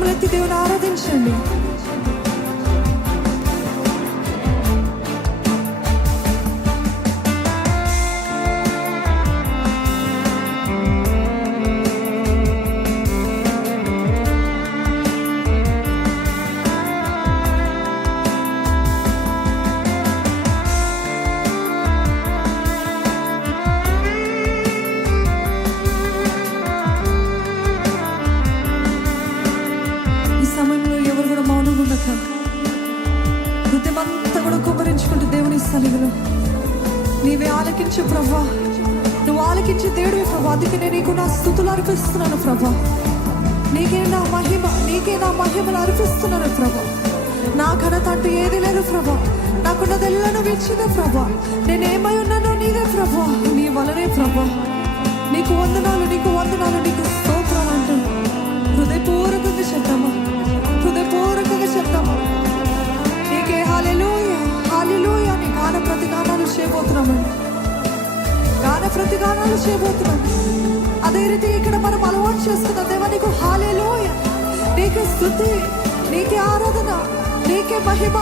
కరములెత్తి దేవుని ఆరాధించండి. హృదయమంతా కూడా కుమ్మరించుకుంటూ దేవుని సన్నిధిలో నీవే ఆలకించు ప్రభా. నువ్వు ఆలకించే దేవుడివి ప్రభా. అందుకే నేను నీకు నా స్తుతులు అర్పిస్తున్నాను ప్రభా. నీకే నా మహిమలు అర్పిస్తున్నాను ప్రభా. నా ఘనత అంటూ ఏది లేదు ప్రభా. నాకున్నదెల్లను ఇచ్చిందే ప్రభా. నేనేమై ఉన్నానో నీదే ప్రభా. నీ వలనే ప్రభా. నీకు వందనాలు, నీకు వందనాలు, నీకు స్తోత్రాలు అంటూ హృదయపూర్వకంగా చెప్తామా, హృదయపూర్వకంగా చెప్తామా. నీకే హల్లెలూయా, హల్లెలూయా. నీ గాన ప్రతిగానాలు చేయబోతున్నామండి. గాన ప్రతిగానాలు చేయబోతున్నాం. అదే రీతి ఇక్కడ మనం అలవాటు చేసుకున్న దేవా నీకు హల్లెలూయా, నీకే స్తుతి, నీకే ఆరాధన, నీకే మహిమ,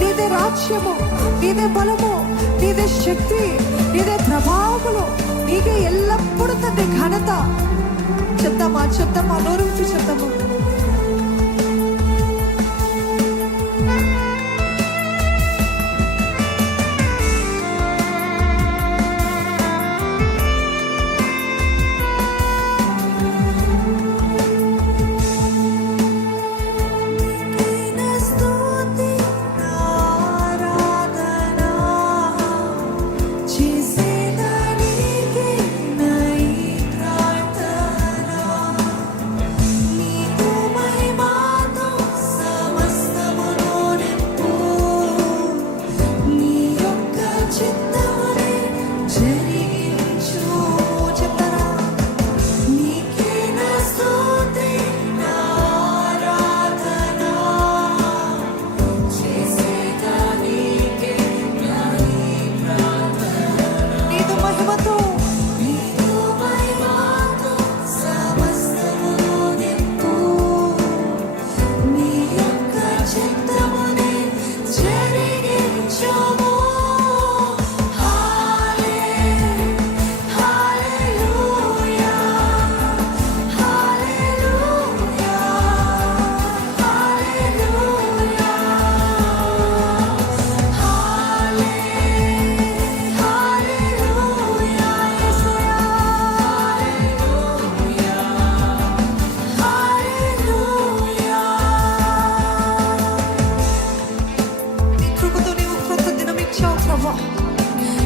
నీదే రాజ్యము, నీదే బలము, నీదే శక్తి, నీదే ప్రభావములు, నీకే ఎల్లప్పుడూ తండ్రి ఘనత. చెప్తామా నోరు విప్పి చెప్తామా.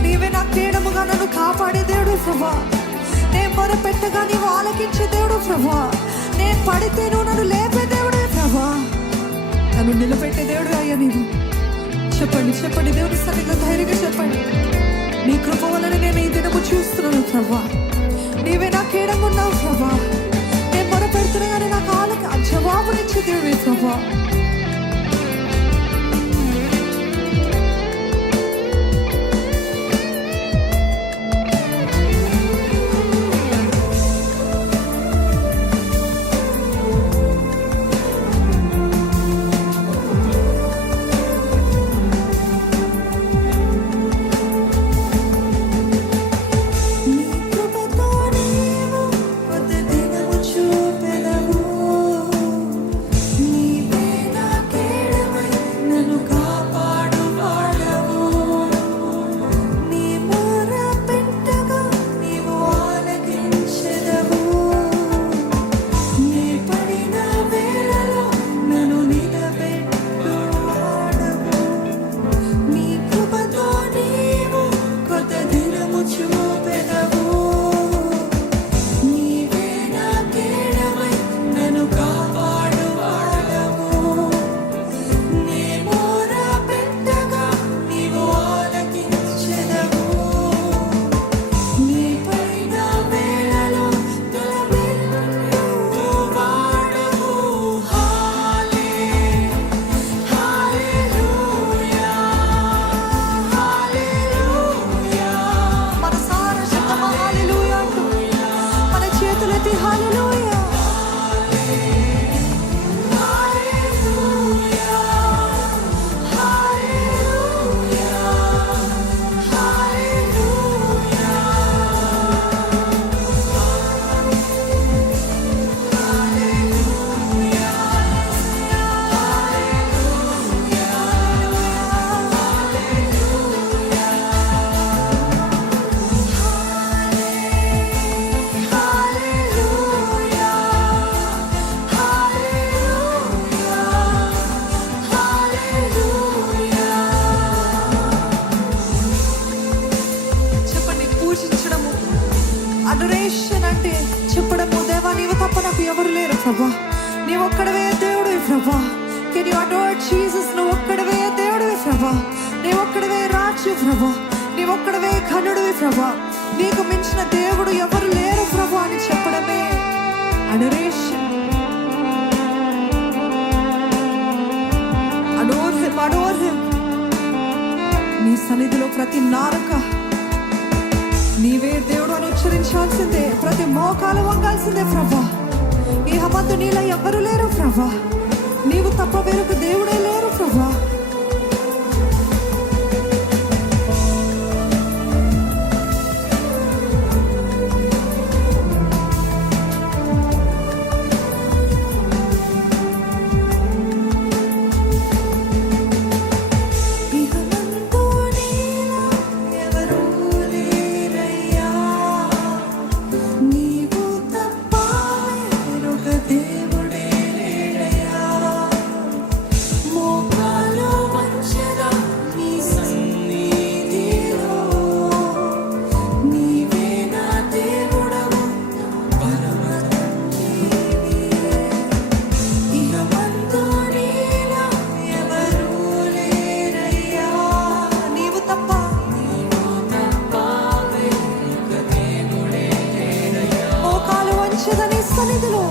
నీవే నా కేడముగా నన్ను కాపాడే దేవుడు ప్రభా. నేను మొరపెట్టగా నీవు ఆలకించే దేవుడు ప్రభా. నేను పడితే నువ్వు నన్ను లేపే దేవుడే ప్రభా. నన్ను నిలబెట్టే దేవుడు అయ్యా నీవు. చెప్పండి దేవుని సన్నిధిలో ధైర్యంగా చెప్పండి. నీ కృప వలన నేను ఈ దినము చూస్తున్నాను ప్రభా. నీవే నా కేడంగా ఉన్నావు ప్రభా. నేను మొరపెడుతున్నా కానీ నాకు జవాబునిచ్చే దేవుడే ప్రభా. నీవే అడరేషన్ అంటే చెప్పడము, దేవా నీవు తప్ప నాకు ఎవరు లేరు ప్రభా, నీవు ఒక్కడవే దేవుడివి ప్రభా. Can you adore Jesus? నువ్వు ఒక్కడవే దేవుడివి ప్రభా, నీవు ఒక్కడవే రాజు ప్రభా, నీవు ఒక్కడవే ఘనుడివి ప్రభా, నీకు మించిన దేవుడు ఎవరు లేరు ప్రభా అని చెప్పడమే అడరేషన్. Adore him. నీ సన్నిధిలో ప్రతి నాలుక నీవే దేవుడు అని ఉచ్చరించాల్సిందే, ప్రతి మోకాలు వంగాల్సిందే ప్రభా. ఈ హమంతు నీలో ఎవ్వరు లేరు ప్రభా, నీవు తప్ప వేరొక దేవుడే లేరు ప్రభా. సన్నిధిలో